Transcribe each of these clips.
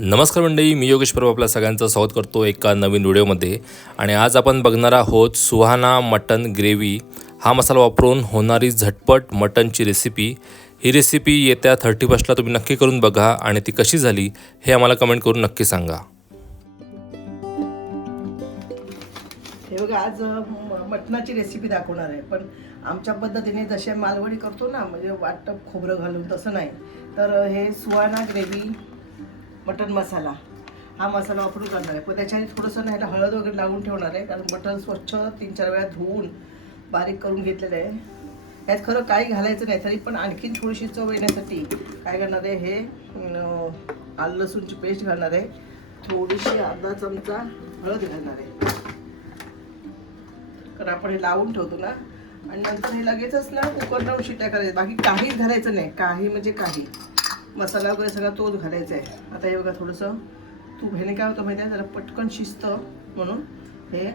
नमस्कार मंडळी मी योगेश परब आपल्या सगळ्यांचं स्वागत करतो एका नवीन व्हिडिओमध्ये. आणि आज आपण बघणार आहोत सुहाना मटन ग्रेव्ही. हा मसाला वापरून होणारी झटपट मटनची रेसिपी ही रेसिपी येत्या थर्टी फर्स्टला तुम्ही नक्की करून बघा आणि ती कशी झाली हे आम्हाला कमेंट करून नक्की सांगा. हे बघा आज अ, मटणाची रेसिपी दाखवणार आहे. पण आमच्या पद्धतीने जसे मालवणी करतो ना म्हणजे वाटप खोबरं घालून तसं नाही. तर हे सुहाना ग्रेव्ही मटन मसाला. हा मसाला वापरून करणार आहे. पण त्याच्याने थोडंसं ना ह्याला हळद वगैरे लावून ठेवणार आहे. कारण मटण स्वच्छ तीन चार वेळा धुवून बारीक करून घेतलेलं आहे. यात खरं काही घालायचं नाही तरी पण आणखीन थोडीशी चव येण्यासाठी काय करणार आहे हे आल आलं लसूणची पेस्ट घालणार आहे. थोडीशी अर्धा चमचा हळद घालणार आहे. कारण आपण हे लावून ठेवतो ना आणि नंतर हे लगेचच ना कुकर लावून शिट्या बाकी काहीच घालायचं नाही. काही म्हणजे काही. मसाला वगैरे सगळा तोच घालायचा आहे. आता हे बघा थोडंसं तूप ह्याने काय होतं माहिती आहे? जरा पटकन शिजतं म्हणून हे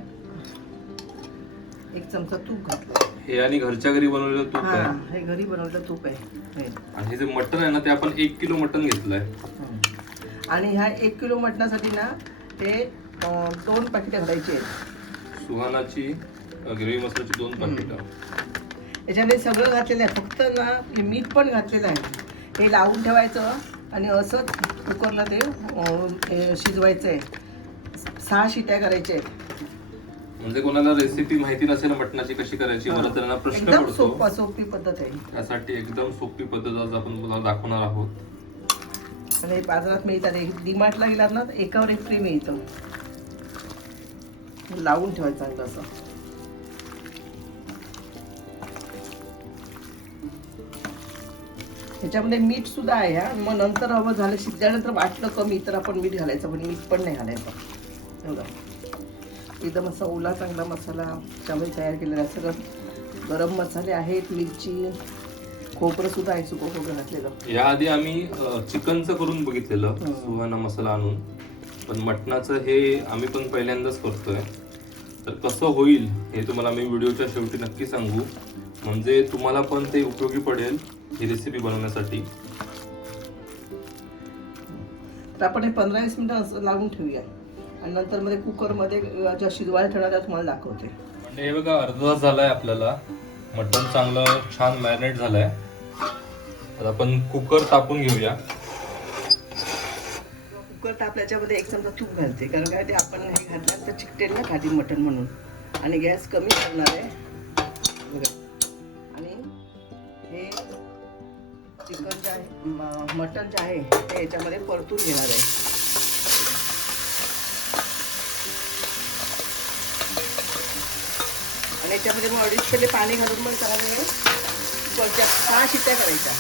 एक चमचा तूप घातलं. हे आणि घरच्या घरी बनवलेलं तूप हा हे घरी बनवलेलं तूप आहे. हे. आणि जे मटन आहे ना ते आपण एक किलो मटन घेतलंय. हं. आणि ह्या एक किलो मटणासाठी ना हे अं, दोन पाकिटं घालायची आहेत. सुहानाची ग्रेव्ही मसाल्याची दोन पाकिटं. याच्यामध्ये सगळं घातलेलं आहे. फक्त ना हे मीठ पण घातलेलं आहे. हे लावून ठेवायचं आणि असंच कुकरला ते शिजवायचं आहे सहा शिट्या करायच्या आहेत. म्हणजे कोणाला रेसिपी माहिती नसेल मटणाची कशी करायची मला त्यांना प्रश्न एकदम पडतो. सोपा सोपी पद्धत आहे. त्यासाठी एकदम सोपी पद्धत आज आपण तुम्हाला दाखवणार आहोत. आणि बाजारात मिळतात. डीमार्टला गेलात ना तर एकावर एक फ्री मिळतं. लावून ठेवायचं चांगलं असं. ह्याच्यामध्ये मीठ सुद्धा आहे हा. मग नंतर हवं झालं शिजल्यानंतर वाटलं कमी तर आपण मीठ घालायचं पण मीठ पण नाही घालायचं. एवढं. एकदम असा ओला चांगला मसाला त्यामध्ये तयार केलेला आहे. सगळं गरम मसाले आहेत मिरची खोबरं सुद्धा आहे सुकं खोबरं घातलेलं. याआधी आम्ही चिकनचं करून बघितलेलं. सुहाना मसाला आणून. पण मटणाचं हे आम्ही पण पहिल्यांदाच करतोय. तर कसं होईल हे तुम्हाला आम्ही व्हिडिओच्या शेवटी नक्की सांगू. म्हणजे तुम्हाला पण ते उपयोगी पडेल ही रेसिपी बनवण्यासाठी. तर आपण हे पंधरा वीस मिनटं लावून ठेवूया. आणि नंतर मध्ये कुकरमध्ये ज्या शिजवायला ठेवणार त्या तुम्हाला दाखवते. म्हणजे हे बघा अर्धा तास झालाय आपल्याला. मटण चांगलं छान मॅरिनेट झालंय. तर आपण कुकर तापून घेऊया. कुकर तापल्याच्यामध्ये याच्यामध्ये एक चमचा तूप घालते. कारण काय ते आपण हे घातल्यानंतर चिकटेल ना खाली मटण म्हणून. आणि गॅस कमी करणार आहे. बघा. चिकन जे आहे मटण जे आहे ते याच्यामध्ये परतून घेणार आहे. आणि याच्यामध्ये मग अडीच पेले पाणी घालून मग करायचं कुकरच्या सहा शिट्ट्या करायच्या.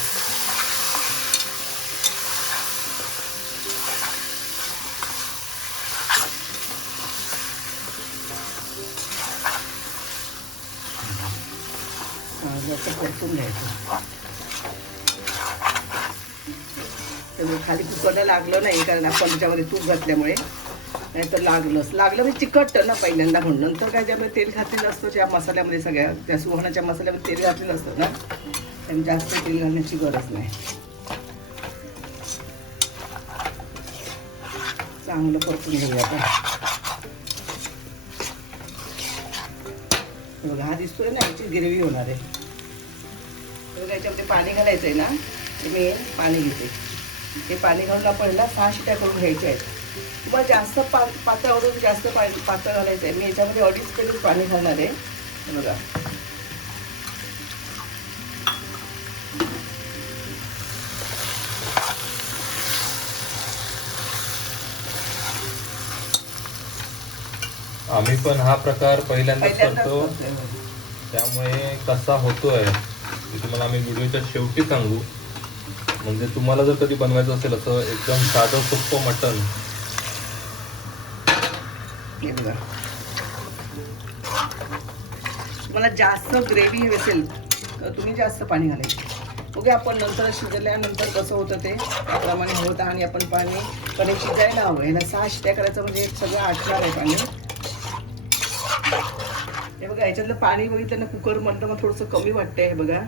परतून घ्यायचं. खाली कुकरला लागलं नाही कारण आपण त्याच्यामध्ये तूप घातल्यामुळे. नाही तर लागलंच. लागलं म्हणजे चिकट ना पहिल्यांदा म्हणून. नंतर काय ज्यामध्ये तेल घातलेलं असतं त्या मसाल्यामध्ये सगळ्या त्या सुहाणाच्या मसाल्यामध्ये तेल घातलेलं असतं ना त्यामुळे जास्त तेल घालण्याची गरज नाही. चांगलं परतून घेऊया आपण बघा हा दिसतोय ना याची ग्रेव्ही होणार आहे. हे बघा याच्यामध्ये पाणी घालायचं आहे ना ते मी पाणी घेते. हे पाणी घालून ना सहा शिट्या करून घ्यायच्या आहेत. मग जास्त पा पातळवरून जास्त पाणी पातळ घालायचं आहे. मी याच्यामध्ये अडीच पेरून पाणी घालणार आहे. बघा. आम्ही पण हा प्रकार पहिल्यांदाच करतो. त्यामुळे कसा होतोय तुम्हाला आम्ही व्हिडिओच्या शेवटी सांगू. म्हणजे तुम्हाला जर कधी बनवायचं असेल असं एकदम साधं सोपं मटण. हे बघा. तुम्हाला जास्त ग्रेव्ही हवी असेल तर तुम्ही जास्त पाणी घालायचं. ओके आपण नंतर शिजल्यानंतर कसं होतं ते. त्याप्रमाणे होतं आणि आपण पाणी कधी शिजायला हवं. याला सहा शिट्या करायचं म्हणजे सगळं आटणार आहे पाणी. हे बघा याच्यातलं पाणी बघितलं ना कुकर म्हटलं मग थोडंसं कमी वाटतंय हे बघा.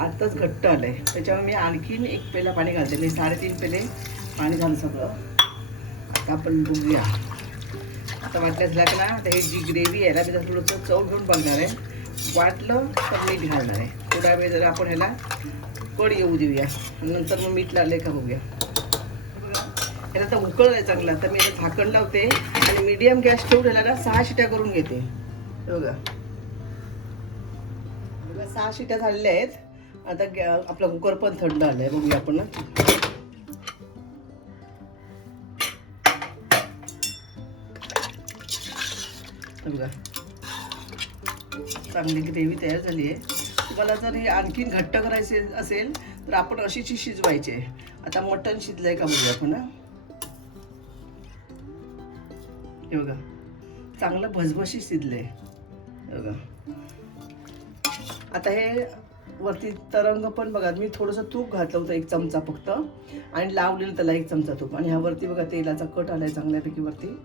आत्ताच घट्ट आलं आहे त्याच्यामुळे मी आणखीन एक पेला पाणी घालते. मी साडेतीन पेले पाणी घालून सगळं. आता आपण बघूया. आता वाटल्यास लागला आता ही जी ग्रेव्ही आहे ना मी थोडंसं चव घेऊन बघणार आहे. वाटलं तर मीठ घालणार आहे. थोडा वेळ जर आपण ह्याला कड येऊ देऊया. नंतर मग मीठ लागले का बघूया. ह्याला आता उकळ आहे चांगला. तर मी याला झाकण लावते आणि मीडियम गॅस ठेवून ह्याला ना सहा शिट्या करून घेते. बघा बघा, सहा शिट्या झालेल्या आहेत. आता आपला कुकर पण थंड आलाय बघूया आपण बघा. चांगली ग्रेव्ही तयार झाली आहे. तुम्हाला जर हे आणखीन घट्ट करायचे असेल तर आपण अशीची शिजवायची आहे. आता मटण शिजलंय का बघूया आपण हे? बघा. चांगलं भसभशी शिजलंय. बघा. आता हे वरती तरंग पण बघा मी थोडंसं तूप घातलं होतं एक चमचा फक्त. आणि लावलेलं त्याला एक चमचा तूप. आणि ह्यावरती बघा तेलाचा कट आलाय चांगल्यापैकी वरती.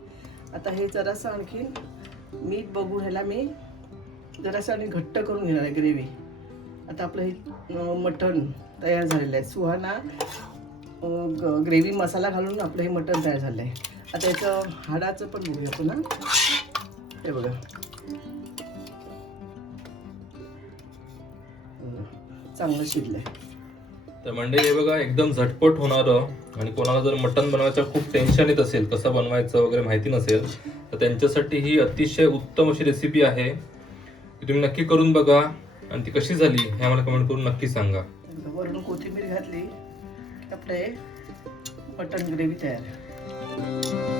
आता हे जरासं आणखीन मीठ बघून ह्याला मी जरासं आणि घट्ट करून घेणार आहे ग्रेव्ही. आता आपलं हे मटण तयार झालेलं आहे. सुहाना ग्रेव्ही मसाला घालून आपलं हे मटण तयार झालं आहे आता याचं हाडाचं पण बघूया पुन्हा. हे बघा. चांगलं शिजलंय तर मंडळी हे बघा एकदम झटपट होणारं आणि कोणाला जर मटण बनवायचं खूप टेन्शन येत असेल कसं बनवायचं वगैरे माहिती नसेल तर त्यांच्यासाठी ही अतिशय उत्तम अशी रेसिपी आहे. तुम्ही नक्की करून बघा. आणि ती कशी झाली हे आम्हाला कमेंट करून नक्की सांगा. वरून कोथिंबीर घातली. आपलं मटण ग्रेव्ही तयार.